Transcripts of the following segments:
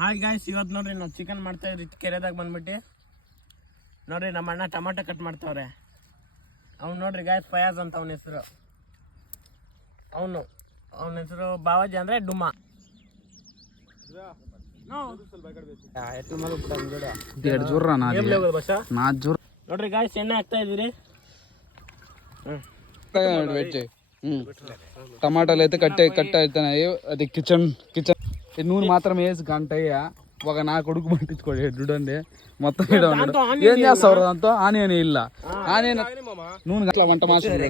Hi guys, ಇವತ್ತು ನೋಡ್ರಿ ನಾವು ಚಿಕನ್ ಮಾಡ್ತಾ ಇದ್ರಿ ಕೆರೆದಾಗ ಬಂದ್ಬಿಟ್ಟು. ನೋಡ್ರಿ ನಮ್ಮ ಅಣ್ಣ ಟೊಮಾಟೊ ಕಟ್ ಮಾಡ್ತಾವ್ರೆ. ಅವ್ನು ನೋಡ್ರಿ ಗಾಯ್ಸ್ ಫಯಾಜ್ ಅಂತ ಅವನ ಹೆಸರು. ಅವನ ಹೆಸರು ಬಾವಾಜಿ ಅಂದ್ರೆ ಡುಮಾ. ನೋಡ್ರಿ ಗಾಯ್ಸ್ ಎಣ್ಣೆ ಹಾಕ್ತಾ ಇದೀರಿ. టమాటాలు అయితే కట్ అవుతున్నాయి. అది కిచెన్ నూనె మాత్రం వేసి గంట ఒక నా కొడుకు పట్టించుకోండి చూడండి మొత్తం ఏం చేస్తావు దాంతో ఆనియన్ ఇల్ల ఆనియన్ నూనె అట్లా వంట మాస్టర్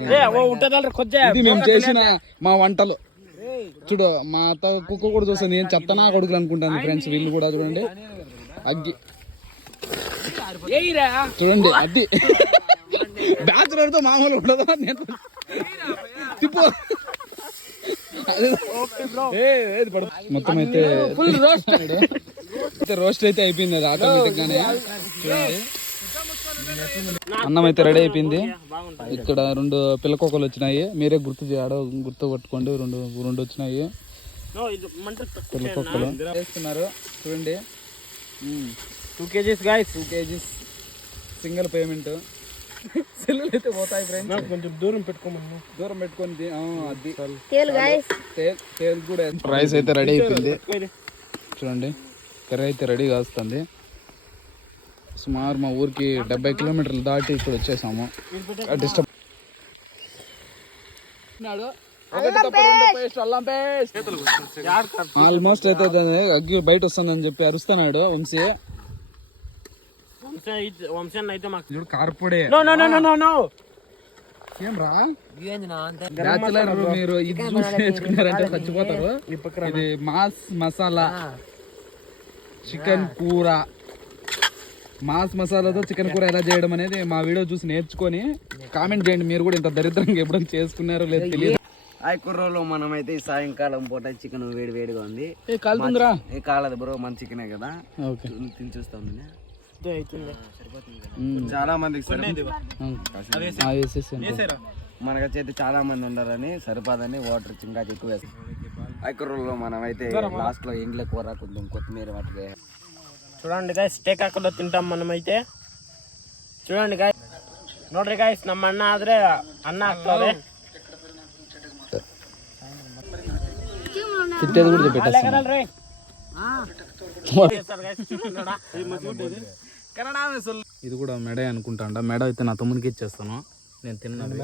ఇది మేము చేసిన మా వంటలు చూడు. మా అత్త కుక్క కూడా చూస్తాను నేను చెత్తనా కొడుకులు అనుకుంటాను ఫ్రెండ్స్. వీళ్ళు కూడా చూడండి అగ్గి చూడండి అది బ్యాచులర్తో మామూలు ఉండదు. మొత్తం అయితే రోస్ట్ అయితే అయిపోయింది. అది ఆటోమేటిక్ గానే అన్నం అయితే రెడీ అయిపోయింది. ఇక్కడ 2 పిల్లకొక్కలు వచ్చినాయి. మీరే గుర్తు పట్టుకోండి. రెండు వచ్చినాయి పిల్లకొక్కలు వేస్తున్నారు చూడండి. 2 kgs guys, 2 kgs single payment. సెల్లులు అయితే పోతాయి ఫ్రెండ్స్. కొంచెం దూరం పెట్టుకోండి. అది తేల్ కూడా. రైస్ అయితే రెడీ అయిపోయింది చూడండి. కర్రీ అయితే రెడీగా వస్తుంది. సుమారు మా ఊరికి 70 కిలోమీటర్లు దాటి ఇక్కడ వచ్చేసాము. డిస్టర్బ్ ఆల్మోస్ట్ అయితే అగ్గి బయట వస్తుందని చెప్పి అరుస్తున్నాడు వంశీ. కార్పొడే ఏం రా బ్యాచులర్ మీరు ఇది చూసి నేర్చుకున్నారంటే చచ్చిపోతారు. ఇది మాస్ మసాలా చికెన్ కూర. మాస్ మసాలాతో చికెన్ కూర ఎలా చేయడం అనేది మా వీడియో చూసి నేర్చుకొని కామెంట్ చేయండి. మీరు కూడా ఇంత దరిద్రంగా ఎప్పుడైనా చేసుకున్నారో లేదు తెలియదు. కుర్రోలో మనమైతే ఈ సాయంకాలం పూట చికెన్ వేడిగా ఉంది. కాలుతుందిరా? కాలదు బ్రో, మన చికెనే కదా. తిని చూస్తాం. చాలా మందికి మనకైతే చాలా మంది ఉండాలని సరిపోదని వాటర్ ఇంకా ఎక్కువ వేస్తాం. కుర్రోలో మనమైతే లాస్ట్ లో ఎండ్ల కూర కొంచెం కొత్తిమీర వాటికి చూడండి గాయస్. ಸ್ಟೇಕ್ ಹಾಕೊಂಡು ತಿಂಟಾಂ మనమైతే. చూడండి గాయస్, ನೋಡ್ರಿ ಗಾಯ್ಸ್ ನಮ್ಮ ಅಣ್ಣ ಆದ್ರೆ ಅನ್ನ ಹಾಕ್ತಾರೆ. తిట్టేది కూడా పెట్టేస్తాను. ఇది కూడా మెడ అనుకుంటా. మెడ అయితే నా తమ్మునికి ఇచ్చేస్తాను. నేను తిన్నాను.